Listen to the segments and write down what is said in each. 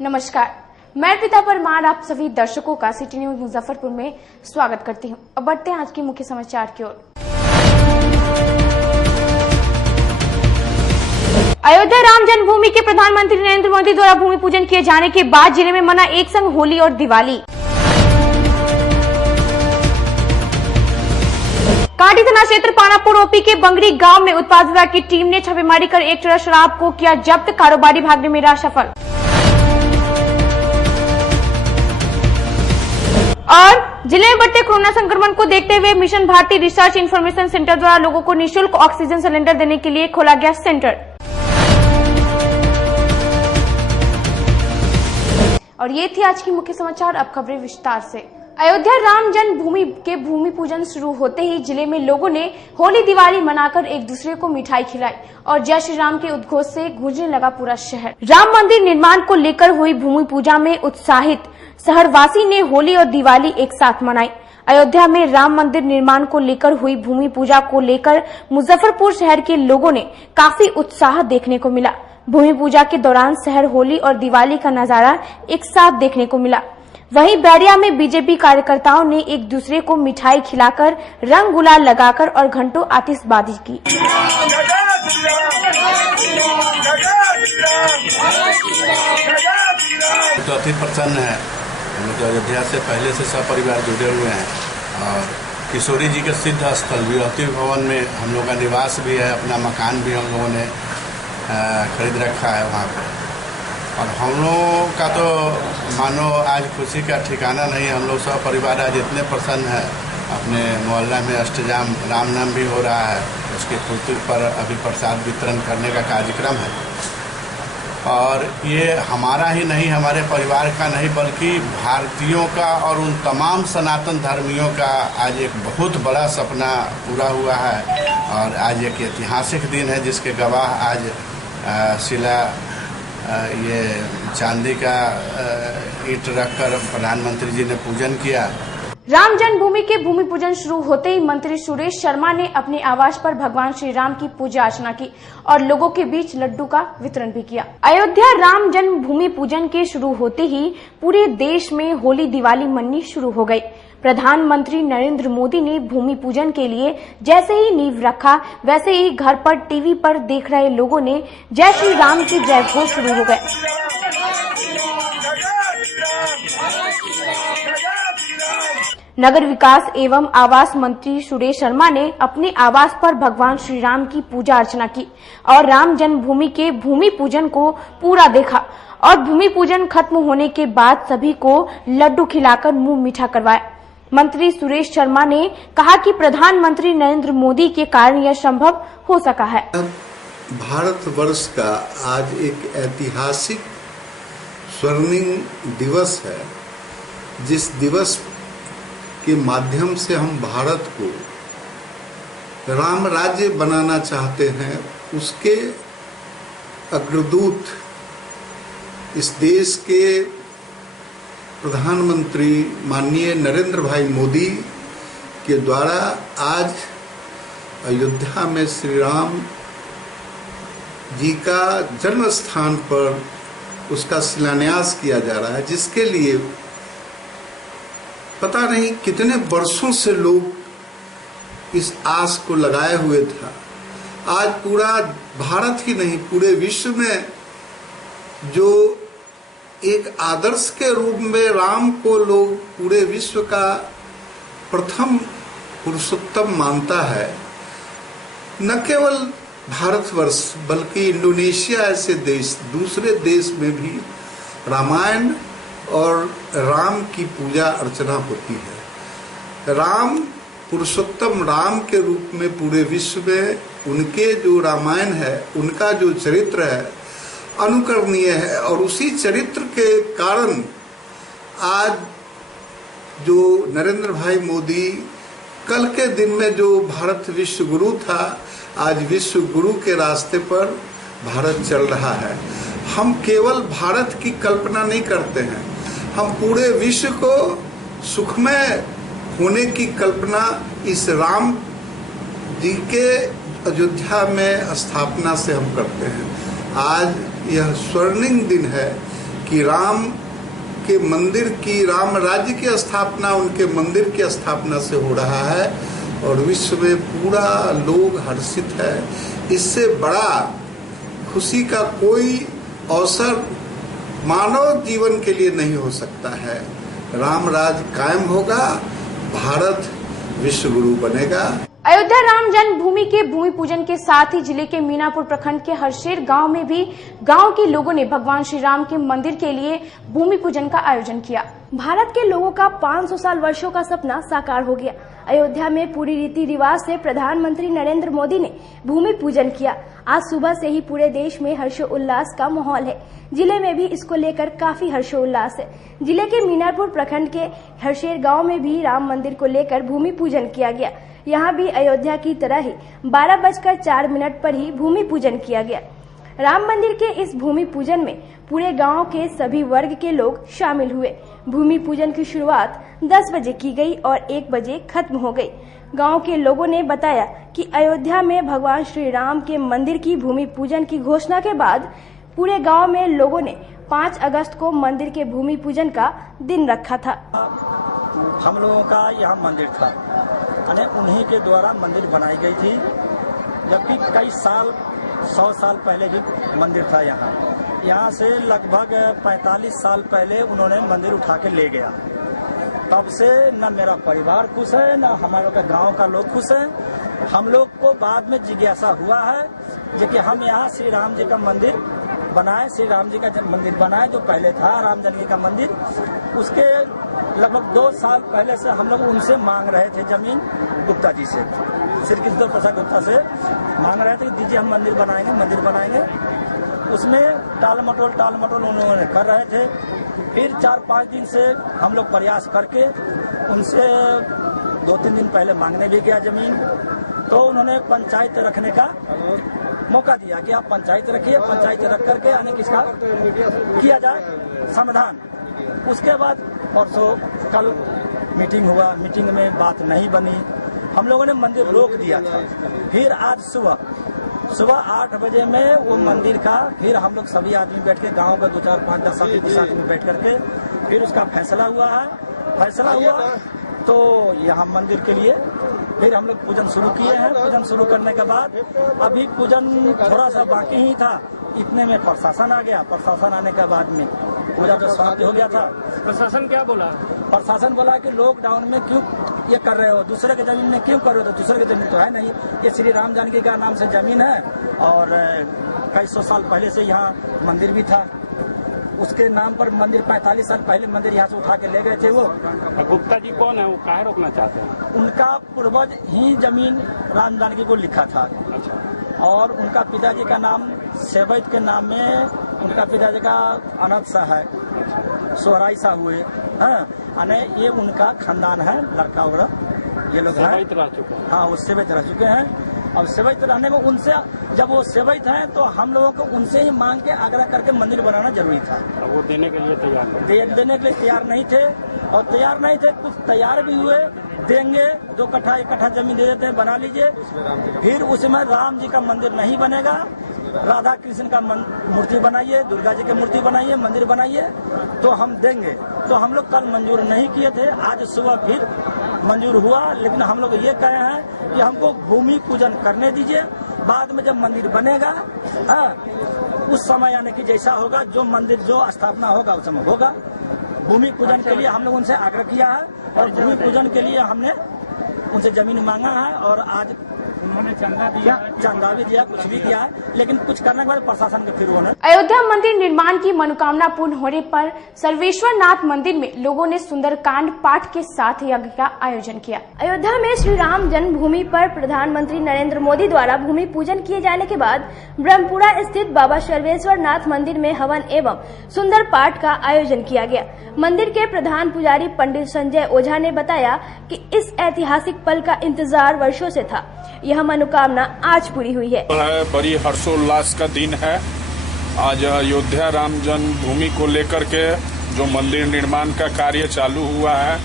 नमस्कार, मैं पिता परमार आप सभी दर्शकों का सिटी न्यूज मुजफ्फरपुर में स्वागत करती हूं। अब बढ़ते हैं आज के मुख्य समाचार की ओर। अयोध्या राम जन्मभूमि के प्रधानमंत्री नरेंद्र मोदी द्वारा भूमि पूजन किए जाने के बाद जिले में मना एक संग होली और दिवाली। कांटी थाना क्षेत्र पानापुर ओपी के बंगरी गांव में उत्पाद विभाग की टीम ने छापेमारी कर एक ट्रक शराब को किया जब्त, कारोबारी भागने में रहा सफल। और जिले में बढ़ते कोरोना संक्रमण को देखते हुए mission Bharti research information centre द्वारा लोगों को निःशुल्क ऑक्सीजन सिलेंडर देने के लिए खोला गया सेंटर। और ये थी आज की मुख्य समाचार। अब खबरें विस्तार से। अयोध्या राम जन्मभूमि के भूमि पूजन शुरू होते ही जिले में लोगों ने होली दिवाली मनाकर एक दूसरे को मिठाई खिलाई और जय श्री राम के उद्घोष से गूंजने लगा पूरा शहर। राम मंदिर निर्माण को लेकर हुई भूमि पूजा में उत्साहित शहरवासी ने होली और दिवाली एक साथ मनाई। अयोध्या में राम मंदिर निर्माण को लेकर हुई भूमि पूजा को लेकर मुजफ्फरपुर शहर के लोगों ने काफी उत्साह देखने को मिला। भूमि पूजा के दौरान शहर होली और दिवाली का नजारा एक साथ देखने को मिला। वहीं बैरिया में बीजेपी कार्यकर्ताओं ने एक दूसरे को मिठाई खिलाकर रंग गुलाल लगाकर और घंटों आतिशबाजी की। तो अति प्रसन्न है। हम लोग अयोध्या से पहले से सब परिवार जुड़े हुए हैं और किशोरी जी के सिद्ध स्थल विभूति भवन में हम लोग का निवास भी है, अपना मकान भी हम लोगों ने खरीद रखा है वहाँ पे। और हम लोगों का तो मानो आज खुशी का ठिकाना नहीं। हम लोग सब परिवार आज इतने प्रसन्न है। अपने मोहल्ला में अष्टजाम राम नाम भी हो रहा है, उसके पूर्ति पर अभी प्रसाद वितरण करने का कार्यक्रम है। और ये हमारा ही नहीं, हमारे परिवार का नहीं, बल्कि भारतीयों का और उन तमाम सनातन धर्मियों का आज एक बहुत बड़ा सपना पूरा हुआ है। और आज एक ऐतिहासिक दिन है जिसके गवाह आज शिला ये चांदी का ईंट रखकर प्रधानमंत्री जी ने पूजन किया। राम जन्मभूमि के भूमि पूजन शुरू होते ही मंत्री सुरेश शर्मा ने अपने आवास पर भगवान श्री राम की पूजा अर्चना की और लोगों के बीच लड्डू का वितरण भी किया। अयोध्या राम जन्मभूमि पूजन के शुरू होते ही पूरे देश में होली दिवाली मननी शुरू हो गई। प्रधानमंत्री नरेंद्र मोदी ने भूमि पूजन के लिए जैसे ही नींव रखा, वैसे ही घर पर टीवी पर देख रहे लोगों ने जय श्री राम के जय घोष शुरू हो गए। नगर विकास एवं आवास मंत्री सुरेश शर्मा ने अपने आवास पर भगवान श्री राम की पूजा अर्चना की और राम जन्मभूमि के भूमि पूजन को पूरा देखा। और भूमि पूजन खत्म होने के बाद सभी को लड्डू खिलाकर मुंह मीठा करवाया। मंत्री सुरेश शर्मा ने कहा कि प्रधानमंत्री नरेंद्र मोदी के कारण यह संभव हो सका है। भारतवर्ष का आज एक ऐतिहासिक स्वर्णिम दिवस है, जिस दिवस के माध्यम से हम भारत को राम राज्य बनाना चाहते हैं। उसके अग्रदूत इस देश के प्रधानमंत्री माननीय नरेंद्र भाई मोदी के द्वारा आज अयोध्या में श्री राम जी का जन्म स्थान पर उसका शिलान्यास किया जा रहा है, जिसके लिए पता नहीं कितने वर्षों से लोग इस आस को लगाए हुए था। आज पूरा भारत ही नहीं, पूरे विश्व में जो एक आदर्श के रूप में राम को लोग पूरे विश्व का प्रथम पुरुषोत्तम मानता है। न केवल भारतवर्ष बल्कि इंडोनेशिया ऐसे देश, दूसरे देश में भी रामायण और राम की पूजा अर्चना होती है। राम पुरुषोत्तम राम के रूप में पूरे विश्व में उनके जो रामायण है, उनका जो चरित्र है अनुकरणीय है। और उसी चरित्र के कारण आज जो नरेंद्र भाई मोदी कल के दिन में जो भारत विश्व गुरु था, आज विश्व गुरु के रास्ते पर भारत चल रहा है। हम केवल भारत की कल्पना नहीं करते हैं, हम पूरे विश्व को सुखमय होने की कल्पना इस राम जी के अयोध्या में स्थापना से हम करते हैं। आज यह स्वर्णिम दिन है कि राम के मंदिर की, राम राज्य की स्थापना उनके मंदिर की स्थापना से हो रहा है और विश्व में पूरा लोग हर्षित है। इससे बड़ा खुशी का कोई अवसर मानव जीवन के लिए नहीं हो सकता है। राम राज्य कायम होगा, भारत विश्व गुरु बनेगा। अयोध्या राम जन्मभूमि के भूमि पूजन के साथ ही जिले के मीनापुर प्रखंड के हरशेर गांव में भी गांव के लोगों ने भगवान श्री राम के मंदिर के लिए भूमि पूजन का आयोजन किया। भारत के लोगों का 500 साल वर्षों का सपना साकार हो गया। अयोध्या में पूरी रीति रिवाज से प्रधानमंत्री नरेंद्र मोदी ने भूमि पूजन किया। आज सुबह से ही पूरे देश में हर्षोल्लास का माहौल है। जिले में भी इसको लेकर काफी हर्षोल्लास है। जिले के मीनापुर प्रखंड के हरशेर गांव में भी राम मंदिर को लेकर भूमि पूजन किया गया। यहाँ भी अयोध्या की तरह ही 12:04 पर ही भूमि पूजन किया गया। राम मंदिर के इस भूमि पूजन में पूरे गांव के सभी वर्ग के लोग शामिल हुए। भूमि पूजन की शुरुआत 10 बजे की गई और 1 बजे खत्म हो गई। गांव के लोगों ने बताया कि अयोध्या में भगवान श्री राम के मंदिर की भूमि पूजन की घोषणा के बाद पूरे गांव में लोगों ने 5 अगस्त को मंदिर के भूमि पूजन का दिन रखा था। हम लोगों का यहाँ मंदिर था, उन्हीं के द्वारा मंदिर बनाई गई थी, जबकि कई साल 100 साल पहले भी मंदिर था। यहाँ से लगभग 45 साल पहले उन्होंने मंदिर उठा के ले गया। तब से न मेरा परिवार खुश है, न हमारे का गांव का लोग खुश है। हम लोग को बाद में जिज्ञासा हुआ है कि हम यहाँ श्री राम जी का मंदिर बनाए, श्री राम जी का मंदिर बनाए जो पहले था राम जन्म का मंदिर। उसके लगभग 2 साल पहले से हम लोग उनसे मांग रहे थे जमीन, गुप्ता जी से, श्री कृष्ण प्रसाद गुप्ता से मांग रहे थे कि दीजिए हम मंदिर बनाएंगे। उसमें टाल मटोल उन्होंने कर रहे थे। फिर 4-5 दिन से हम लोग प्रयास करके उनसे 2-3 दिन पहले मांगने भी गया जमीन, तो उन्होंने पंचायत रखने का मौका दिया कि आप पंचायत रखिए, पंचायत रख करके यानी किसका किया जाए समाधान। उसके बाद परसों कल मीटिंग हुआ, मीटिंग में बात नहीं बनी, हम लोगों ने मंदिर रोक दिया था। फिर आज सुबह 8 बजे में वो मंदिर का फिर हम लोग सभी आदमी बैठ के गाँव के 2, 4, 5, 10 आदमी के साथ में बैठ करके फिर उसका फैसला हुआ तो यहाँ मंदिर के लिए फिर हम लोग पूजन शुरू किए हैं। पूजन शुरू करने के बाद अभी पूजन थोड़ा सा बाकी ही था, इतने में प्रशासन आ गया। प्रशासन आने के बाद में पूजा तो समाप्त हो गया था। प्रशासन क्या बोला? प्रशासन बोला कि लॉकडाउन में क्यों ये कर रहे हो, दूसरे के जमीन में क्यों कर रहे हो? तो दूसरे की जमीन तो है नहीं, ये श्री राम जानकी का नाम से जमीन है और कई 100 साल पहले से यहाँ मंदिर भी था। उसके नाम पर मंदिर 45 साल पहले मंदिर यहाँ से उठा के ले गए थे। वो गुप्ता जी कौन है, वो काहे रोकना चाहते हैं? उनका पूर्वज ही जमीन राम जानकी को लिखा था और उनका पिताजी का नाम सेवैत के नाम में, उनका पिताजी का अनंत शाह है, सोहराई शाह हुए। ये उनका खानदान है, लड़का वगैरह ये लोग हैं। हाँ, वो सेवैत रह चुके हैं। अब सेवैत रहने में उनसे, जब वो सेवैत हैं तो हम लोगों को उनसे ही मांग के आग्रह करके मंदिर बनाना जरूरी था। वो देने के लिए देने के लिए तैयार नहीं थे और तैयार नहीं थे, कुछ तैयार भी हुए, देंगे 2 कट्ठा 1 कट्ठा जमीन दे देते हैं, बना लीजिए। फिर उसमें राम जी का मंदिर नहीं बनेगा, राधा कृष्ण का मूर्ति बनाइए, दुर्गा जी की मूर्ति बनाइए, मंदिर बनाइए तो हम देंगे। तो हम लोग कल मंजूर नहीं किए थे, आज सुबह फिर मंजूर हुआ। लेकिन हम लोग ये कहे हैं कि हमको भूमि पूजन करने दीजिए, बाद में जब मंदिर बनेगा उस समय यानी कि जैसा होगा, जो मंदिर जो स्थापना होगा उस समय होगा। भूमि पूजन के लिए हम लोग उनसे आग्रह किया है और भूमि पूजन के लिए हमने उनसे जमीन मांगा है और आज उन्होंने चंदा भी दिया, कुछ भी किया है, लेकिन कुछ करने के बाद प्रशासन के फिर उन्होंने। अयोध्या मंदिर निर्माण की मनोकामना पूर्ण होने पर सर्वेश्वर नाथ मंदिर में लोगों ने सुंदरकांड पाठ के साथ यज्ञ का आयोजन किया। अयोध्या में श्री राम जन्मभूमि पर प्रधानमंत्री नरेंद्र मोदी द्वारा भूमि पूजन किए जाने के बाद ब्रह्मपुरा स्थित बाबा सर्वेश्वर नाथ मंदिर में हवन एवं सुंदर पाठ का आयोजन किया गया। मंदिर के प्रधान पुजारी पंडित संजय ओझा ने बताया कि इस ऐतिहासिक पल का इंतजार वर्षों से था। यह मनोकामना आज पूरी हुई है। बड़ी हर्षोल्लास का दिन है। आज अयोध्या राम जन्मभूमि को लेकर के जो मंदिर निर्माण का कार्य चालू हुआ है,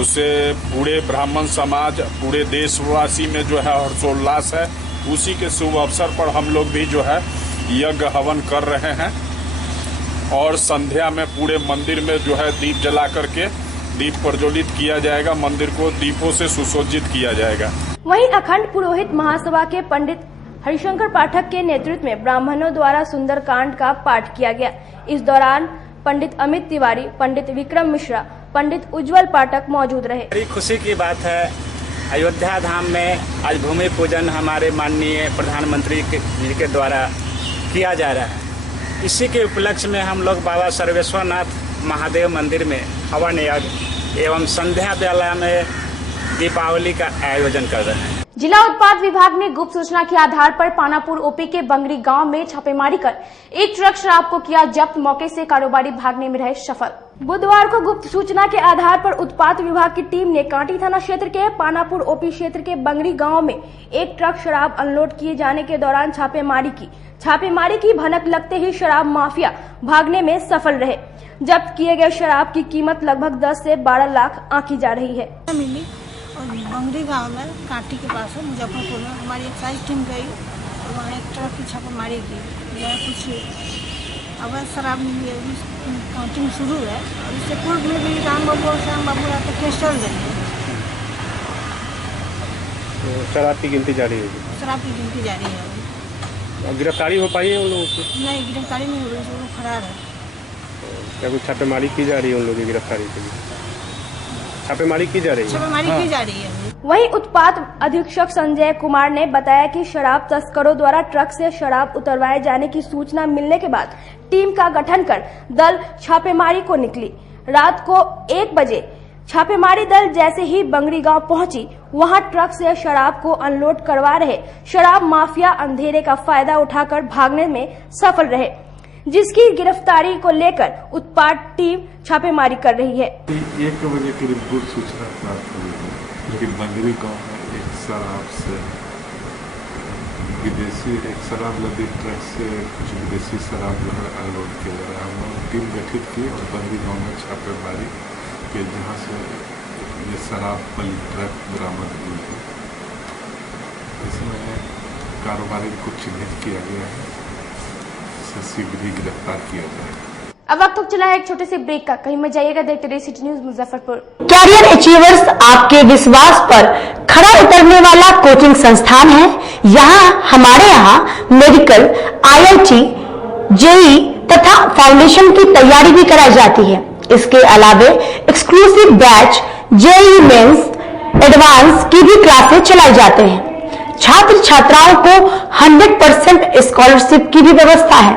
उसे पूरे ब्राह्मण समाज, पूरे देशवासी में जो है हर्षोल्लास है। उसी के शुभ अवसर पर हम लोग भी जो है यज्ञ हवन कर रहे हैं और संध्या में पूरे मंदिर में जो है दीप जला करके दीप प्रज्वलित किया जाएगा। मंदिर को दीपों से सुसज्जित किया जाएगा। वहीं अखंड पुरोहित महासभा के पंडित हरिशंकर पाठक के नेतृत्व में ब्राह्मणों द्वारा सुंदरकांड का पाठ किया गया। इस दौरान पंडित अमित तिवारी, पंडित विक्रम मिश्रा, पंडित उज्जवल पाठक मौजूद रहे। बड़ी खुशी की बात है, अयोध्या धाम में आज भूमि पूजन हमारे माननीय प्रधानमंत्री जी के द्वारा किया जा रहा है। इसी के उपलक्ष्य में हम लोग बाबा सर्वेश्वरनाथ महादेव मंदिर में हवन यज्ञ एवं संध्या बेला में दीपावली का आयोजन कर रहे हैं। जिला उत्पाद विभाग ने गुप्त सूचना के आधार पर पानापुर ओपी के बंगरी गांव में छापेमारी कर एक ट्रक शराब को किया जब्त। मौके से कारोबारी भागने में रहे सफल। बुधवार को गुप्त सूचना के आधार पर उत्पाद विभाग की टीम ने कांटी थाना क्षेत्र के पानापुर ओपी क्षेत्र के बंगरी गांव में एक ट्रक शराब अनलोड किए जाने के दौरान छापेमारी की भनक लगते ही शराब माफिया भागने में सफल रहे। जब्त किए गए शराब की कीमत लगभग 10 से 12 लाख आंकी जा रही है। और बंगरी गांव में कांटी के पास है मुजफ्फरपुर में हमारी एक्साइज टीम गई और वहाँ एक ट्रक की छापेमारी की। यह कुछ अवैध शराब मिली है, काउंटिंग शुरू है और इससे पूर्व में भी राम बाबू और श्याम बाबू का केस चल रही है। तो शराब की गिनती जारी है। शराब की गिनती जारी है। गिरफ्तारी हो पाई है उन लोगों की? नहीं, गिरफ्तारी नहीं हो रही, वो लोग फरार है। क्या कुछ छापेमारी की जा रही है उन लोगों की गिरफ्तारी के लिए? छापेमारी की जा रही है। छापेमारी की जा रही है। वहीं उत्पाद अधीक्षक संजय कुमार ने बताया कि शराब तस्करों द्वारा ट्रक से शराब उतरवाए जाने की सूचना मिलने के बाद टीम का गठन कर दल छापेमारी को निकली। रात को 1 बजे छापेमारी दल जैसे ही बंगरी गांव पहुंची, वहां ट्रक से शराब को अनलोड करवा रहे शराब माफिया अंधेरे का फायदा उठाकर भागने में सफल रहे, जिसकी गिरफ्तारी को लेकर उत्पाद टीम छापेमारी कर रही है। 1 बजे करीब गुप्त सूचना प्राप्त हुई है कि बंगरी गांव में एक शराब से विदेशी एक शराब लदी ट्रक से कुछ विदेशी शराब जो है अनलोड किया जा रहा है। हम लोग टीम गठित की और बंगरी गांव में छापेमारी के जहाँ से ये शराब वाली ट्रक बरामद हुई है। इसमें कारोबारी को चिन्हित किया गया है, शीघ्र ही गिरफ्तार किया जाएगा। अब वक्त चला है एक छोटे से ब्रेक का। कहीं मत जाइएगा, देखते रहिए city news Muzaffarpur. Career achievers आपके विश्वास पर खरा उतरने वाला कोचिंग संस्थान है। हमारे यहाँ मेडिकल, IIT, JEE तथा फाउंडेशन की तैयारी भी कराई जाती है। इसके अलावे exclusive batch JEE mains, advance की भी क्लासेस चलाई जाते हैं। छात्र छात्राओं को 100% स्कॉलरशिप की भी व्यवस्था है।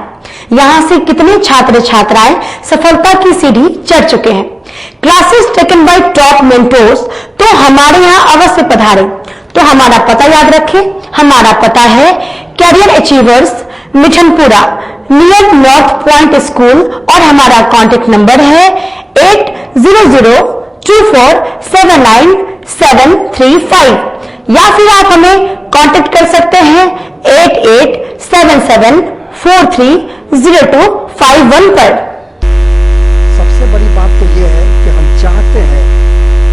यहाँ से कितने छात्र छात्राएं सफलता की सीढ़ी चढ़ चुके हैं। Classes taken by top mentors, तो हमारे यहाँ अवश्य पधारें। तो हमारा पता याद रखें, हमारा पता है career achievers, Mithanpura, near north point school, और हमारा कॉन्टेक्ट नंबर है 8002479735, या फिर आप हमें कांटेक्ट कर सकते हैं 8877430251 पर। सबसे बड़ी बात तो ये है कि हम चाहते हैं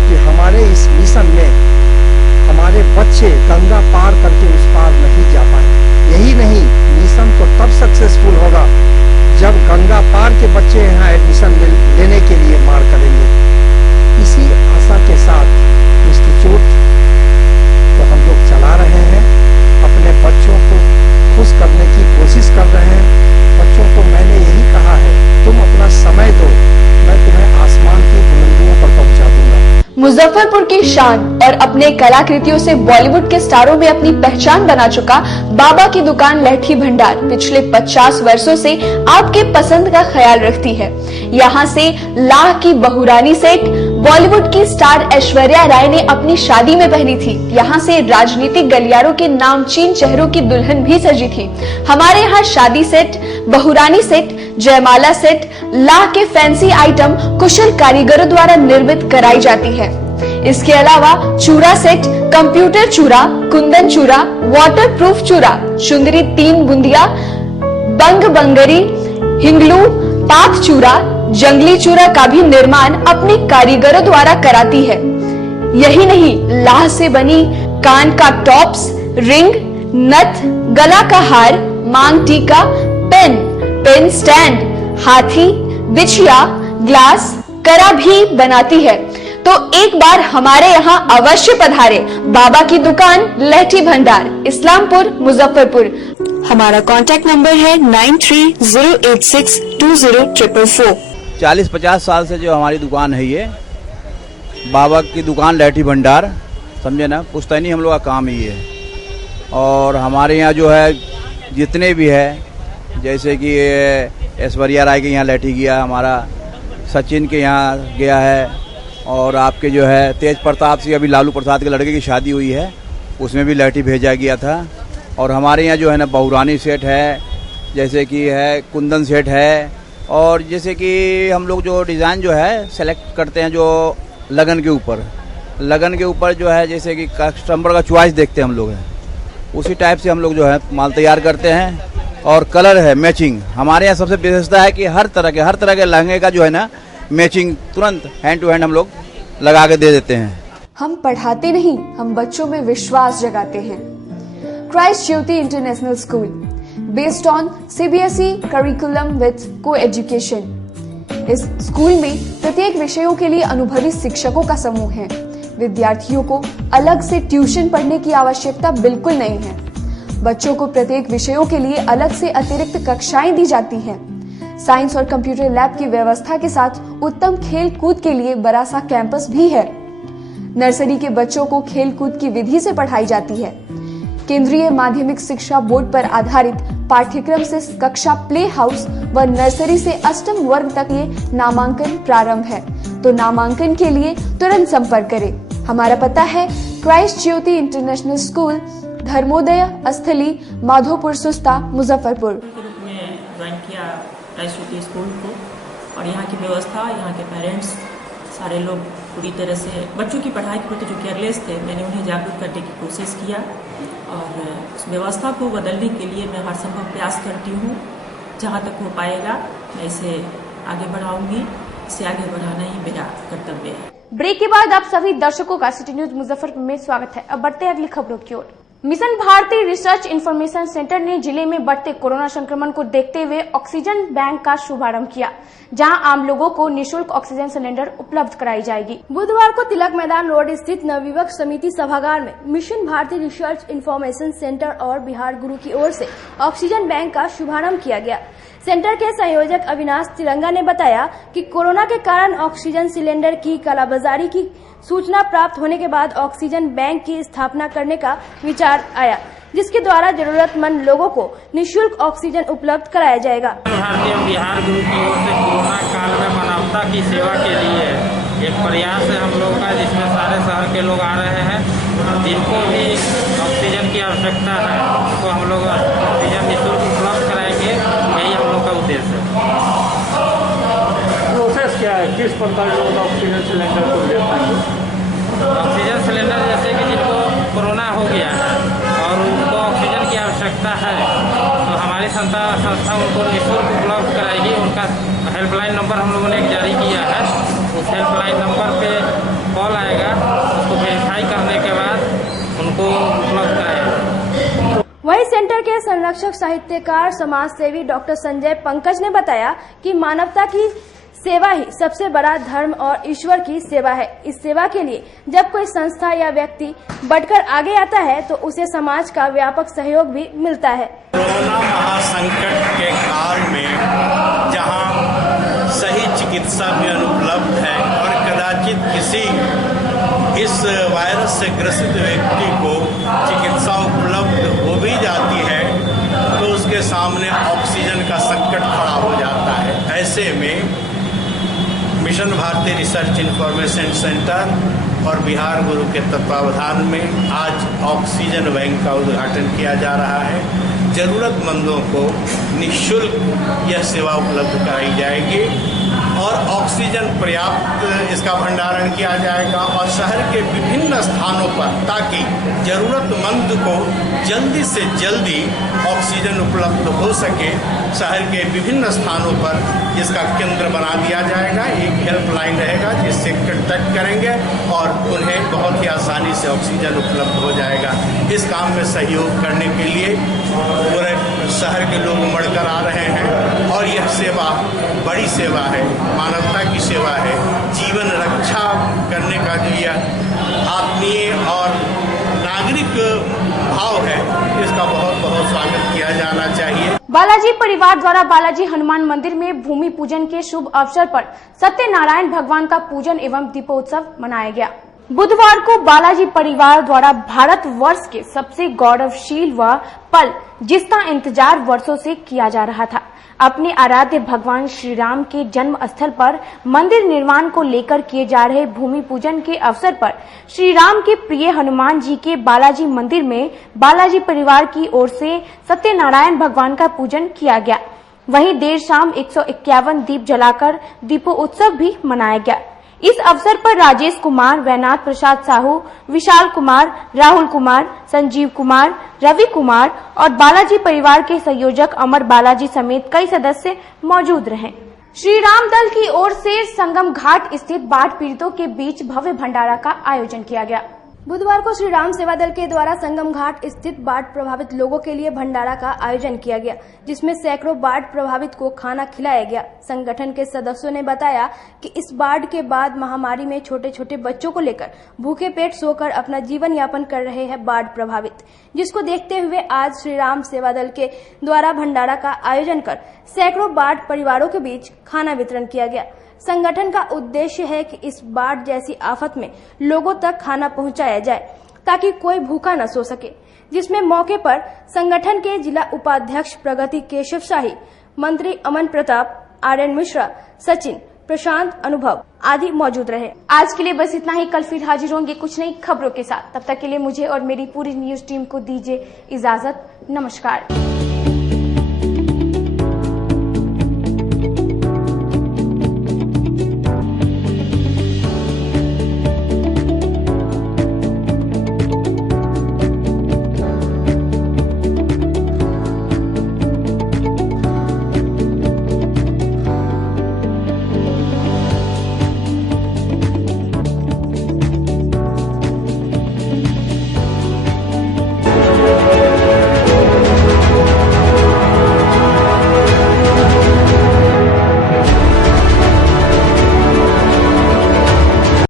कि हमारे इस मिशन में हमारे बच्चे गंगा पार करके उस पार नहीं जा पाए। यही नहीं, मिशन तो तब सक्सेसफुल होगा जब गंगा पार के बच्चे यहाँ एडमिशन लेने के लिए मार करेंगे। इसी आशा के साथ इंस्टीट्यूट तो हम लोग चला रहे हैं, अपने बच्चों को खुश करने की कोशिश कर रहे हैं। बच्चों को मैंने यही कहा है, तुम अपना समय दो, मैं तुम्हें आसमान की बुलंदियों पर पहुंचा दूंगा। मुजफ्फरपुर की शान और अपने कलाकृतियों से बॉलीवुड के स्टारों में अपनी पहचान बना चुका बाबा की दुकान लहठी भंडार पिछले 50 वर्षों से आपके पसंद का ख्याल रखती है। यहाँ से लाह की बहुरानी सेट बॉलीवुड की स्टार ऐश्वर्या राय ने अपनी शादी में पहनी थी। यहाँ से राजनीतिक गलियारों के नामचीन चेहरों की दुल्हन भी सजी थी। हमारे यहाँ शादी सेट, बहुरानी सेट, जयमाला सेट, लाह के फैंसी आइटम कुशल कारीगरों द्वारा निर्मित कराई जाती है। इसके अलावा चूड़ा सेट, कंप्यूटर चूड़ा, कुंदन चूड़ा, वाटरप्रूफ चूड़ा, चुंदरी 3 बुंदिया, बंग बंगरी, हिंगलू, पाक चूड़ा, जंगली चूड़ा का भी निर्माण अपने कारीगरों द्वारा कराती है। यही नहीं, लाह से बनी कान का टॉप्स, रिंग, नथ, गला का हार, मांग टीका, पेन स्टैंड, हाथी, बिछिया, ग्लास, कड़ा भी बनाती है। तो एक बार हमारे यहाँ अवश्य पधारे। बाबा की दुकान लहठी भंडार, इस्लामपुर, मुजफ्फरपुर। हमारा कांटेक्ट नंबर है 9308620444। 40-50 साल से जो हमारी दुकान है, ये बाबा की दुकान लहठी भंडार, समझे ना, पुश्तैनी हम लोग का काम ही है। और हमारे यहाँ जो है जितने भी है, जैसे कि ऐश्वर्या राय के यहाँ लहठी गया, हमारा सचिन के यहाँ गया है, और आपके जो है तेज प्रताप से अभी लालू प्रसाद के लड़के की शादी हुई है, उसमें भी लहठी भेजा गया था। और हमारे यहाँ जो है ना बहुरानी सेट है, जैसे कि है कुंदन सेट है, और जैसे कि हम लोग जो डिज़ाइन जो है सेलेक्ट करते हैं जो लगन के ऊपर जो है, जैसे कि कस्टमर का चॉइस देखते हैं हम लोग, है उसी टाइप से हम लोग जो है माल तैयार करते हैं। और कलर है मैचिंग, हमारे यहाँ सबसे विशेषता है कि हर तरह के लहंगे का जो है ना मैचिंग तुरंत हैंड टू हैंड हम लोग लगा के दे देते हैं। हम पढ़ाते नहीं, हम बच्चों में विश्वास जगाते हैं। Christ Jyoti international school, based on CBSE curriculum with co-education. इस स्कूल में प्रत्येक विषयों के लिए अनुभवी शिक्षकों का समूह है। विद्यार्थियों को अलग से ट्यूशन पढ़ने की आवश्यकता बिल्कुल नहीं है। बच्चों को प्रत्येक विषयों के लिए अलग से अतिरिक्त कक्षाएं दी जाती हैं। साइंस और कंप्यूटर लैब की व्यवस्था के साथ उत्तम खेल कूद के लिए बड़ा सा कैंपस भी है। नर्सरी के बच्चों को खेल कूद की विधि से पढ़ाई जाती है। केंद्रीय माध्यमिक शिक्षा बोर्ड पर आधारित पाठ्यक्रम से कक्षा प्ले हाउस व नर्सरी से अष्टम वर्ग तक ये नामांकन प्रारंभ है। तो नामांकन के लिए तुरंत संपर्क करें। हमारा पता है Christ Jyoti international school, Dharmodaya स्थली, माधोपुर सुस्ता, मुजफ्फरपुर। ग्रुप में ज्वाइन किया क्राइस्ट ज्योति स्कूल को, और यहाँ की व्यवस्था, यहाँ के पेरेंट्स सारे लोग पूरी तरह से बच्चों की पढ़ाई के प्रति जो केयरलेस थे, मैंने उन्हें जागरूक करने की कोशिश किया। और उस व्यवस्था को बदलने के लिए मैं हर संभव प्रयास करती हूँ। जहाँ तक हो पाएगा मैं इसे आगे बढ़ाऊंगी। इसे आगे बढ़ाना ही मेरा कर्तव्य है। ब्रेक के बाद आप सभी दर्शकों का सिटी न्यूज मुजफ्फरपुर में स्वागत है। अब बढ़ते हैं अगली खबरों की ओर। Mission Bharti research information centre ने जिले में बढ़ते कोरोना संक्रमण को देखते हुए ऑक्सीजन बैंक का शुभारंभ किया, जहां आम लोगों को निःशुल्क ऑक्सीजन सिलेंडर उपलब्ध कराई जाएगी। बुधवार को तिलक मैदान रोड स्थित नवयुवक समिति सभागार में mission Bharti research information centre और बिहार गुरु की ओर से ऑक्सीजन बैंक का शुभारंभ किया गया। सेंटर के संयोजक अविनाश तिरंगा ने बताया कि कोरोना के कारण ऑक्सीजन सिलेंडर की कालाबाजारी की सूचना प्राप्त होने के बाद ऑक्सीजन बैंक की स्थापना करने का विचार आया, जिसके द्वारा जरूरतमंद लोगों को निःशुल्क ऑक्सीजन उपलब्ध कराया जाएगा। भारतीय बिहार गुरु की ओर से कोरोना काल में मानवता की सेवा के लिए एक प्रयास है हम लोग का, जिसमें सारे शहर के लोग आ रहे हैं। जिनको भी ऑक्सीजन की आवश्यकता है तो हम लोग ऑक्सीजन निःशुल्क उपलब्ध कराएंगे, यही हम लोग का उद्देश्य है। प्रोसेस क्या है, किस प्रकार लोग ऑक्सीजन सिलेंडर को ले पाएंगे? ऑक्सीजन सिलेंडर जैसे कि जिनको कोरोना हो गया है और उनको ऑक्सीजन की आवश्यकता है तो हमारी संस्था उनको निःशुल्क उपलब्ध कराएगी। उनका हेल्पलाइन नंबर हम लोगों ने एक जारी किया है। उस हेल्पलाइन नंबर पे कॉल आएगा, उसको वेरीफाई करने के बाद उनको उपलब्ध कराएगा। वहीं सेंटर के संरक्षक साहित्यकार समाज सेवी डॉक्टर संजय पंकज ने बताया कि मानवता की सेवा ही सबसे बड़ा धर्म और ईश्वर की सेवा है। इस सेवा के लिए जब कोई संस्था या व्यक्ति बढ़कर आगे आता है तो उसे समाज का व्यापक सहयोग भी मिलता है। कोरोना महासंकट के काल में जहां सही चिकित्सा भी अनुपलब्ध है और कदाचित किसी इस वायरस से ग्रसित व्यक्ति को चिकित्सा उपलब्ध हो भी जाती है तो उसके सामने ऑक्सीजन का संकट खड़ा हो जाता है। ऐसे में mission Bharti research information centre और बिहार गुरु के तत्वावधान में आज ऑक्सीजन बैंक का उद्घाटन किया जा रहा है। जरूरतमंदों को निःशुल्क यह सेवा उपलब्ध कराई जाएगी और ऑक्सीजन ऑक्सीजन पर्याप्त इसका भंडारण किया जाएगा और शहर के विभिन्न स्थानों पर, ताकि जरूरतमंद को जल्दी से जल्दी ऑक्सीजन उपलब्ध हो सके, शहर के विभिन्न स्थानों पर इसका केंद्र बना दिया जाएगा। एक हेल्पलाइन रहेगा जिससे कांटेक्ट करेंगे और उन्हें बहुत ही आसानी से ऑक्सीजन उपलब्ध हो जाएगा। इस काम में सहयोग करने के लिए पूरे शहर के लोग उमड़कर आ रहे हैं और यह सेवा बड़ी सेवा है, मानवता की सेवा है। जीवन रक्षा करने का जो यह आत्मीय और नागरिक भाव है, इसका बहुत बहुत स्वागत किया जाना चाहिए। बालाजी परिवार द्वारा बालाजी हनुमान मंदिर में भूमि पूजन के शुभ अवसर पर सत्यनारायण भगवान का पूजन एवं दीपोत्सव मनाया गया। बुधवार को बालाजी परिवार द्वारा भारत वर्ष के सबसे गौरवशील व पल जिसका इंतजार वर्षों से किया जा रहा था, अपने आराध्य भगवान श्री राम के जन्म स्थल पर मंदिर निर्माण को लेकर किए जा रहे भूमि पूजन के अवसर पर श्री राम के प्रिय हनुमान जी के बालाजी मंदिर में बालाजी परिवार की ओर से सत्यनारायण भगवान का पूजन किया गया। वहीं देर शाम 151 दीप जलाकर दीपोत्सव भी मनाया गया। इस अवसर पर राजेश कुमार, वैनाथ प्रसाद साहू, विशाल कुमार, राहुल कुमार, संजीव कुमार, रवि कुमार और बालाजी परिवार के संयोजक अमर बालाजी समेत कई सदस्य मौजूद रहे। श्री राम दल की ओर से संगम घाट स्थित बाढ़ पीड़ितों के बीच भव्य भंडारा का आयोजन किया गया। बुधवार को श्री राम सेवा दल के द्वारा संगम घाट स्थित बाढ़ प्रभावित लोगों के लिए भंडारा का आयोजन किया गया, जिसमें सैकड़ों बाढ़ प्रभावित को खाना खिलाया गया। संगठन के सदस्यों ने बताया कि इस बाढ़ के बाद महामारी में छोटे छोटे बच्चों को लेकर भूखे पेट सोकर अपना जीवन यापन कर रहे हैं बाढ़ प्रभावित, जिसको देखते हुए आज श्री राम सेवा दल के द्वारा भंडारा का आयोजन कर सैकड़ों बाढ़ परिवारों के बीच खाना वितरण किया गया। संगठन का उद्देश्य है कि इस बाढ़ जैसी आफत में लोगों तक खाना पहुंचाया जाए ताकि कोई भूखा न सो सके, जिसमें मौके पर संगठन के जिला उपाध्यक्ष प्रगति केशव शाही, मंत्री अमन प्रताप, आर्यन मिश्रा, सचिन, प्रशांत, अनुभव आदि मौजूद रहे। आज के लिए बस इतना ही। कल फिर हाजिर होंगे कुछ नई खबरों के साथ। तब तक के लिए मुझे और मेरी पूरी न्यूज टीम को दीजिए इजाजत। नमस्कार।